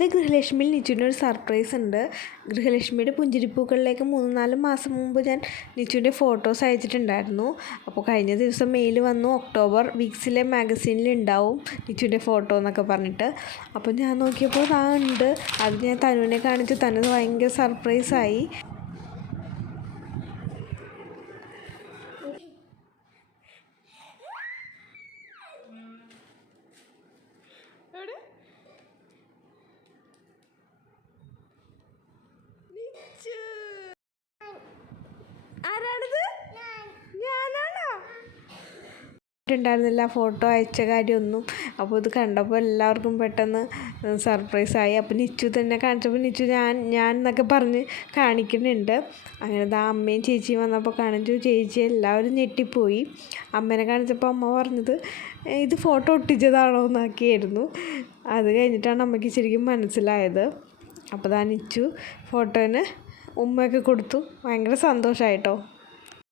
ഇത് ഗൃഹലക്ഷ്മിയിൽ നിച്ചുവിന്റെ ഒരു സർപ്രൈസ് ഉണ്ട്. ഗൃഹലക്ഷ്മിയുടെ പുഞ്ചിരിപ്പൂക്കളിലേക്ക് മൂന്ന് നാല് മാസം മുമ്പ് ഞാൻ നിച്ചുവിന്റെ ഫോട്ടോസ് അയച്ചിട്ടുണ്ടായിരുന്നു. അപ്പോൾ കഴിഞ്ഞ ദിവസം മെയിൽ വന്നു ഒക്ടോബർ വീക്സിലെ മാഗസീനിൽ ഉണ്ടാവും നിച്ചുവിന്റെ ഫോട്ടോ എന്നൊക്കെ പറഞ്ഞിട്ട്. അപ്പോൾ ഞാൻ നോക്കിയപ്പോൾ ആ ഉണ്ട്. അത് ഞാൻ തനുവിനെ കാണിച്ചു തനു ഭയങ്കര സർപ്രൈസായി ഉണ്ടായിരുന്നില്ല ഫോട്ടോ അയച്ച കാര്യമൊന്നും. അപ്പോൾ ഇത് കണ്ടപ്പോൾ എല്ലാവർക്കും പെട്ടെന്ന് സർപ്രൈസായി അപ്പോൾ നിച്ചു തന്നെ കാണിച്ചപ്പോൾ നിച്ചു ഞാൻ ഞാൻ എന്നൊക്കെ പറഞ്ഞ് കാണിക്കുന്നുണ്ട്. അങ്ങനെ ദാ അമ്മയും ചേച്ചിയും വന്നപ്പോൾ കാണിച്ചു. ചേച്ചി എല്ലാവരും ഞെട്ടിപ്പോയി. അമ്മേനെ കാണിച്ചപ്പോൾ അമ്മ പറഞ്ഞത് ഇത് ഫോട്ടോ ഒട്ടിച്ചതാണോ? എന്നൊക്കെയായിരുന്നു. അത് കഴിഞ്ഞിട്ടാണ് അമ്മയ്ക്ക് ശരിക്കും മനസ്സിലായത്. അപ്പോൾ ദാ നിച്ചു ഫോട്ടോന് ഉമ്മയൊക്കെ കൊടുത്തു. ഭയങ്കര സന്തോഷമായിട്ടോ